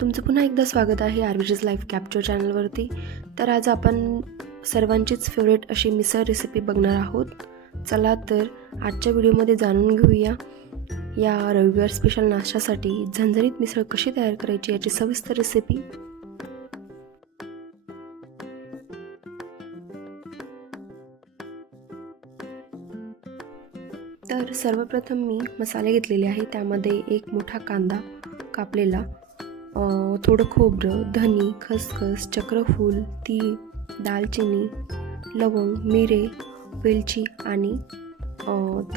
तुमचं पुन्हा एकदा स्वागत आहे आरवीजीज लाईफ कॅप्चर चॅनलवरती. तर आज आपण सर्वांचीच फेवरेट अशी मिसळ रेसिपी बघणार आहोत. चला तर आजच्या व्हिडिओमध्ये जाणून घेऊया या रविवार स्पेशल नाश्त्यासाठी झणझणीत मिसळ कशी तयार करायची याची सविस्तर रेसिपी. तर सर्वप्रथम मी मसाले घेतलेले आहे. त्यामध्ये एक मोठा कांदा कापलेला, थोडं खोबरं, धनी, खसखस, चक्रफूल, तीळ, दालचिनी, लवंग, मिरे, वेलची आणि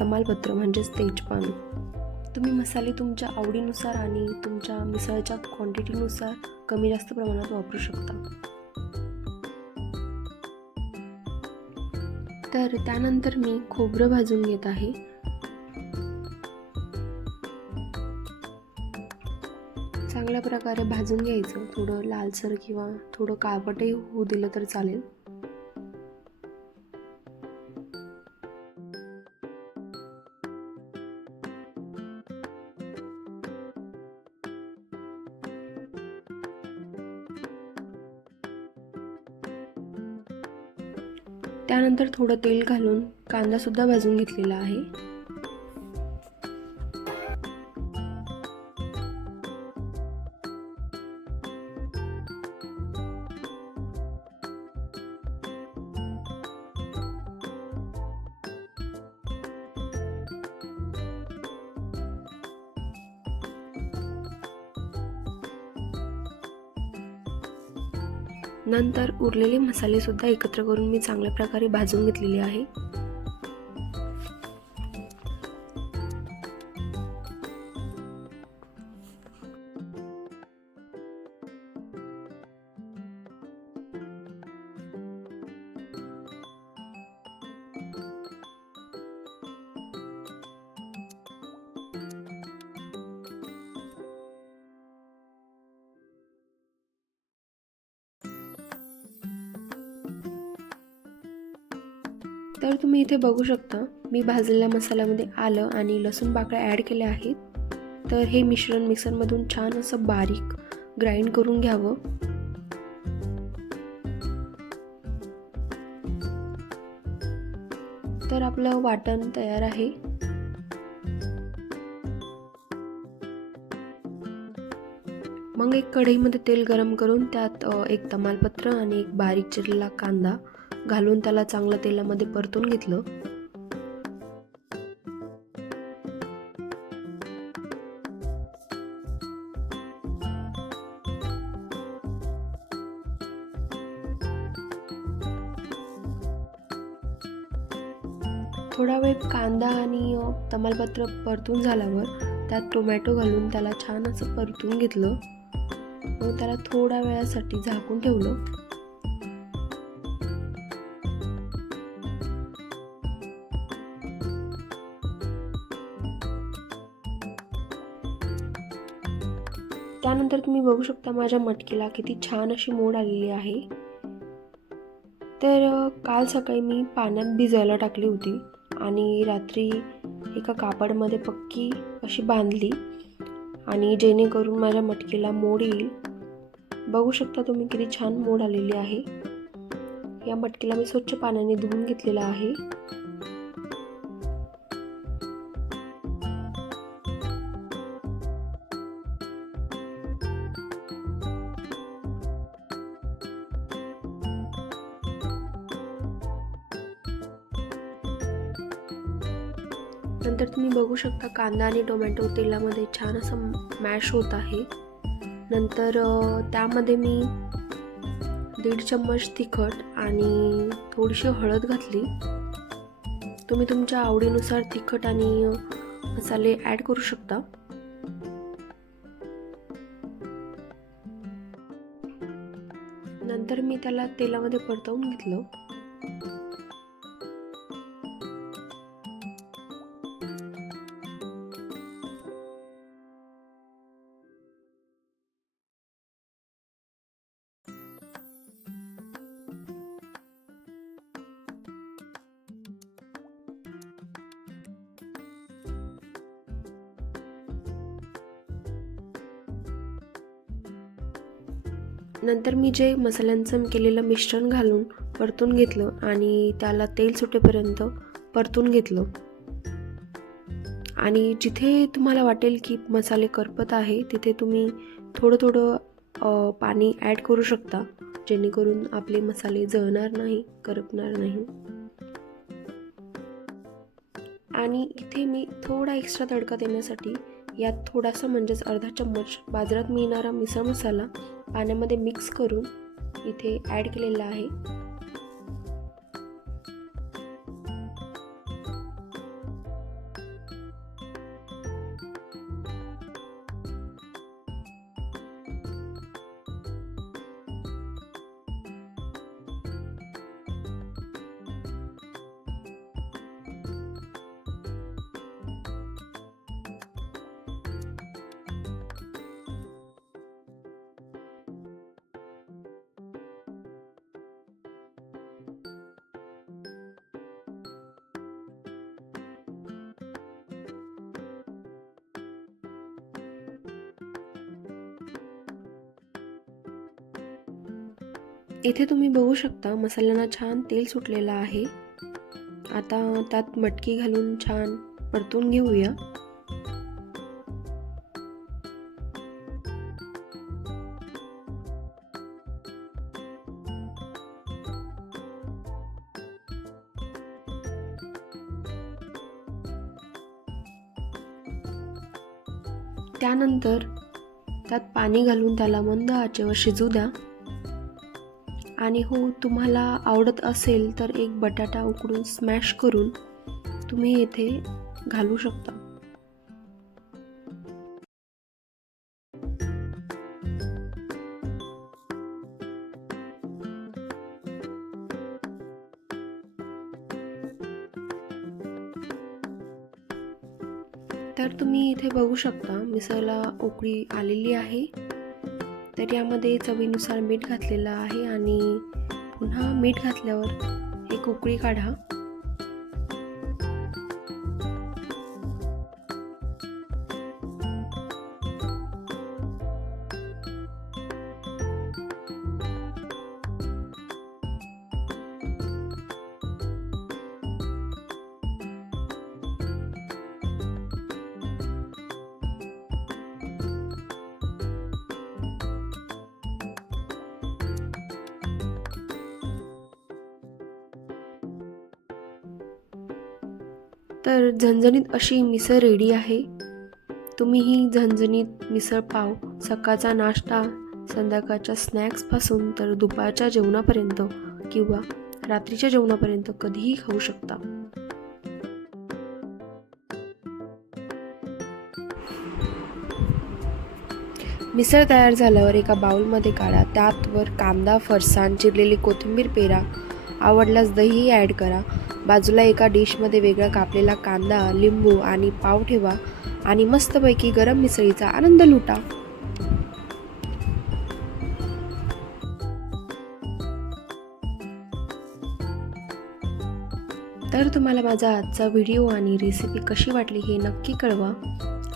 तमालपत्र म्हणजेच तेजपान. तुम्ही मसाले तुमच्या आवडीनुसार आणि तुमच्या मिसळच्या क्वांटिटीनुसार कमी जास्त प्रमाणात वापरू शकता. तर त्यानंतर मी खोबरं भाजून घेत आहे. चांगल्या प्रकारे भाजून घ्यायचं. थोडं लालसर किंवा थोडं काळपटही होऊ दिलं तर चालेल. त्यानंतर थोडं तेल घालून कांदा सुद्धा भाजून घेतलेला आहे. नंतर उरलेले मसाले सुद्धा एकत्र करून मी चांगल्या प्रकारे भाजून घेतलेले आहे. तर तुम्ही इथे बघू शकता, मी भाजलेल्या मसाल्यामध्ये आलं आणि लसूण पाकळ्या ॲड केल्या आहेत. तर हे मिश्रण मिक्सरमधून छान असं बारीक ग्राइंड करून घ्यावं. तर आपलं वाटण तयार आहे. मग एक कढईमध्ये तेल गरम करून त्यात एक तमालपत्र आणि एक बारीक चिरलेला कांदा घालून त्याला चांगलं तेलामध्ये परतून घेतलं. थोडा वेळ कांदा आणि तमालपत्र परतून झाल्यावर त्यात टोमॅटो घालून त्याला छान असं परतून घेतलं. मग त्याला थोड्या वेळासाठी झाकून ठेवलं. त्यानंतर तुम्ही बघू शकता माझ्या मटकीला किती छान अशी मोड आलेली आहे. तर काल सकाळी मी पाण्यात भिजायला टाकली होती आणि रात्री एका कापडमध्ये पक्की अशी बांधली आणि जेणेकरून माझ्या मटकीला मोड येईल. बघू शकता तुम्ही किती छान मोड आलेली आहे. या मटकीला मी स्वच्छ पाण्याने धुवून घेतलेला आहे. नंतर तुम्ही बघू शकता कांदा आणि टोमॅटो तेलामध्ये छान असं मॅश होत आहे. नंतर त्यामध्ये मी 1.5 चम्मच तिखट आणि थोडीशी हळद घातली. तुम्ही तुमच्या आवडीनुसार तिखट आणि मसाले ॲड करू शकता. नंतर मी त्याला तेलामध्ये परतवून घेतलं. नंतर मी जे मसाल्यांचं केलेलं मिश्रण घालून परतून घेतलं आणि त्याला तेल सुटेपर्यंत परतून घेतलं. आणि जिथे तुम्हाला वाटेल की मसाले करपत आहे तिथे तुम्ही थोडं पाणी ॲड करू शकता, जेणेकरून आपले मसाले जळणार नाही, करपणार नाही. आणि इथे मी थोडा एक्स्ट्रा तडका देण्यासाठी यात थोडासा म्हणजेच अर्धा चम्मच बाजारात मिळणारा मिसळ मसाला पाण्यामध्ये मिक्स करून इथे ॲड केलेला आहे. इथे तुम्ही बघू शकता मसाल्यांना छान तेल सुटलेलं आहे. आता त्यात मटकी घालून छान परतून घेऊया. त्यानंतर त्यात पाणी घालून त्याला मंद आचेवर शिजू द्या. आणि हो, तुम्हाला आवडत असेल तर एक बटाटा उकडून स्मॅश करून तुम्ही येथे घालू शकता. तर तुम्ही इथे बघू शकता मिसळला उकळी आलेली आहे. तर यामध्ये चवीनुसार मीठ घातलेलं आहे आणि पुन्हा मीठ घातल्यावर एक उकळी काढा. तर झणझणीत अशी मिसळ रेडी आहे. तुम्ही ही झणझणीत मिसळ पाव सकाळचा नाश्ता, संध्याकाळच्या स्नॅक्सपासून तर दुपारच्या जेवणापर्यंत किंवा रात्रीच्या जेवणापर्यंत कधीही खाऊ शकता. मिसळ तयार झाल्यावर एका बाउलमध्ये काढा. त्यात वर कांदा, फरसाण, चिरलेली कोथिंबीर पेरा, आवडल्यास दहीही ॲड करा. बाजूला एका डिशमध्ये वेगळा कापलेला कांदा, लिंबू आणि पाव ठेवा आणि मस्तपैकी गरम मिसळीचा आनंद लुटा. तर तुम्हाला माझा आजचा व्हिडिओ आणि रेसिपी कशी वाटली हे नक्की कळवा.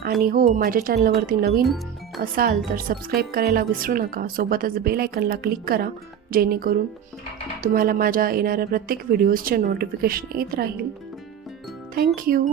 आणि हो, माझ्या चॅनलवरती नवीन असाल तर सबस्क्राईब करायला विसरू नका. सोबतच बेल आयकॉनला क्लिक करा, जेणेकरून तुम्हाला माझ्या येणाऱ्या प्रत्येक व्हिडिओजचे नोटिफिकेशन येत राहील. थँक्यू.